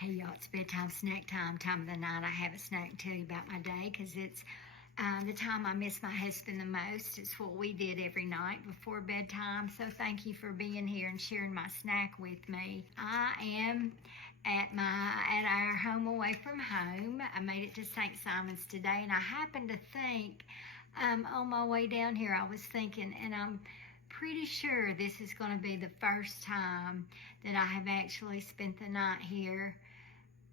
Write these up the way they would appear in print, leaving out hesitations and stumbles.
Hey y'all, it's bedtime, snack time, time of the night. I have a snack to tell you about my day because it's the time I miss my husband the most. It's what we did every night before bedtime. So thank you for being here and sharing my snack with me. I am at our home away from home. I made it to St. Simon's today, and I happened to think on my way down here, I was thinking, and I'm pretty sure this is going to be the first time that I have actually spent the night here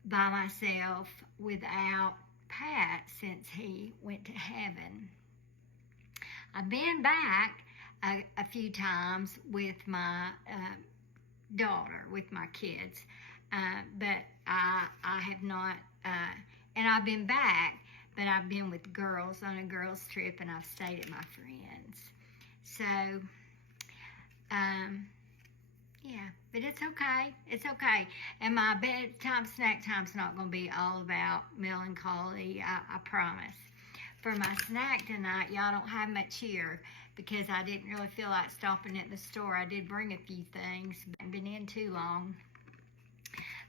by myself without Pat since he went to heaven. I've been back a few times with my daughter, with my kids, but I have not, and I've been back, but I've been with girls on a girls trip, and I've stayed at my friends. So, yeah, but it's okay. It's okay. And my bedtime snack time's not going to be all about melancholy, I promise. For my snack tonight, y'all don't have much here because I didn't really feel like stopping at the store. I did bring a few things, but I haven't been in too long.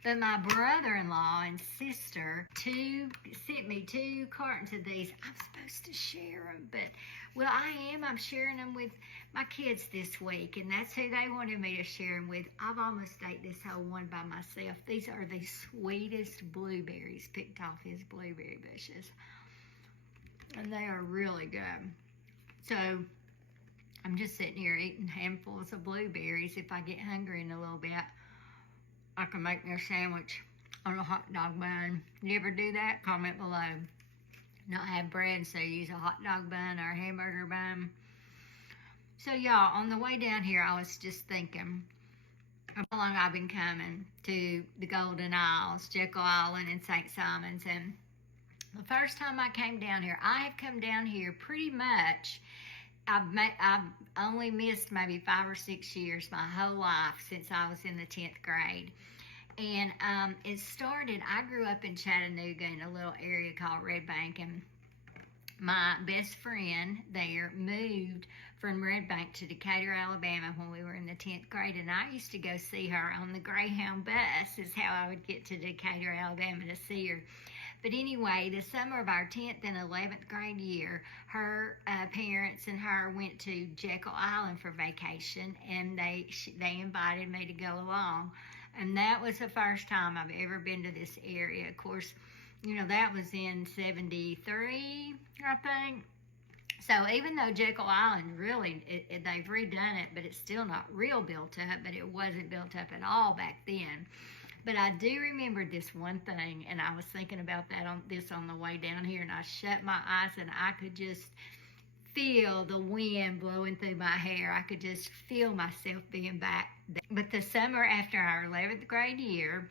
But my brother-in-law and sister sent me 2 cartons of these. I'm supposed to share them, but, well, I'm sharing them with my kids this week, and that's who they wanted me to share them with. I've almost ate this whole one by myself. These are the sweetest blueberries picked off his blueberry bushes, and they are really good. So I'm just sitting here eating handfuls of blueberries. If I get hungry in a little bit, I can make me a sandwich on a hot dog bun. You ever do that? Comment below. Not have bread, so use a hot dog bun or a hamburger bun. So y'all, on the way down here, I was just thinking how long I've been coming to the Golden Isles, Jekyll Island and St. Simon's. And the first time I came down here, I have come down here pretty much. I've only missed maybe 5 or 6 years my whole life since I was in the 10th grade. And it started, I grew up in Chattanooga in a little area called Red Bank, and my best friend there moved from Red Bank to Decatur, Alabama when we were in the 10th grade, and I used to go see her on the Greyhound bus is how I would get to Decatur, Alabama to see her. But anyway, the summer of our 10th and 11th grade year, her parents and her went to Jekyll Island for vacation, and they invited me to go along. And that was the first time I've ever been to this area. Of course, you know, that was in 73, I think. So even though Jekyll Island, really, they've redone it, but it's still not real built up, but it wasn't built up at all back then. But I do remember this one thing, and I was thinking about this on the way down here, and I shut my eyes, and I could just feel the wind blowing through my hair. I could just feel myself being back there. But the summer after our 11th grade year,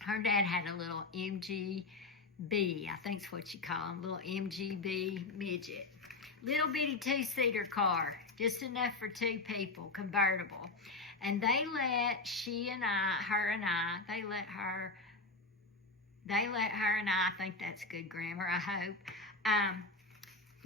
her dad had a little MGB, I think's what you call them, little MGB midget. Little bitty 2-seater car, just enough for 2 people, convertible. And they let her and I, I think that's good grammar, I hope,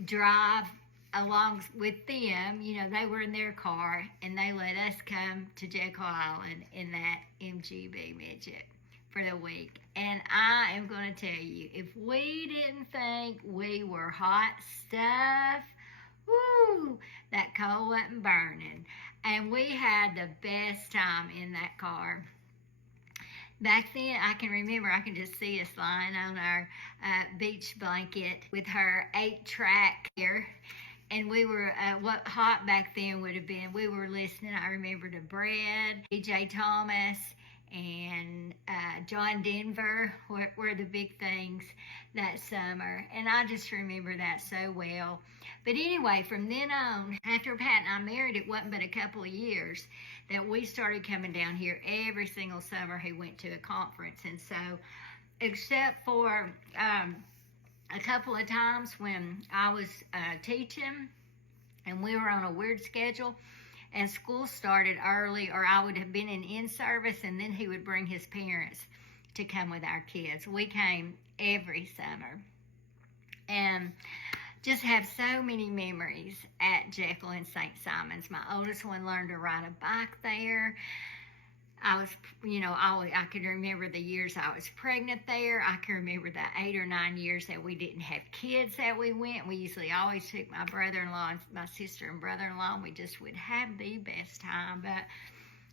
drive along with them. You know, they were in their car, and they let us come to Jekyll Island in that MGB midget for the week. And I am going to tell you, if we didn't think we were hot stuff, woo, that coal wasn't burning. And we had the best time in that car. Back then, I can remember, I can just see us lying on our beach blanket with her 8-track here. And we were, what hot back then would have been, we were listening, I remember, to Bread, B.J. Thomas, and John Denver were the big things that summer. And I just remember that so well. But anyway, from then on, after Pat and I married, it wasn't but a couple of years that we started coming down here every single summer he went to a conference. And so, except for a couple of times when I was teaching and we were on a weird schedule, and school started early, or I would have been in service, and then he would bring his parents to come with our kids. We came every summer, and just have so many memories at Jekyll and St. Simon's. My oldest one learned to ride a bike there. I was, I can remember the years I was pregnant there. I can remember the 8 or 9 years that we didn't have kids that we went. We usually always took my brother-in-law and my sister and brother-in-law, and we just would have the best time. But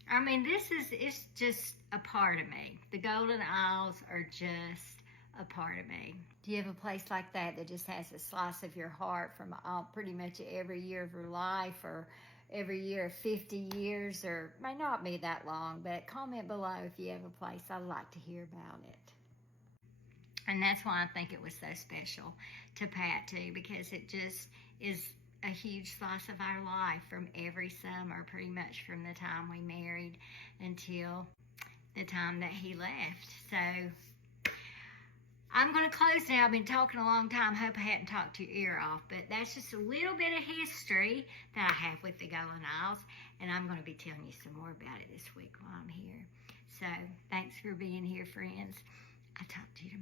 I mean, it's just a part of me. The Golden Isles are just a part of me. Do you have a place like that that just has a slice of your heart from pretty much every year of your life, or every year of 50 years, or may not be that long, but comment below if you have a place. I'd like to hear about it. And that's why I think it was so special to Pat too, because it just is a huge slice of our life from every summer, pretty much from the time we married until the time that he left. So I'm going to close now. I've been talking a long time. Hope I hadn't talked your ear off, but that's just a little bit of history that I have with the Golden Isles, and I'm going to be telling you some more about it this week while I'm here. So thanks for being here, friends. I'll talk to you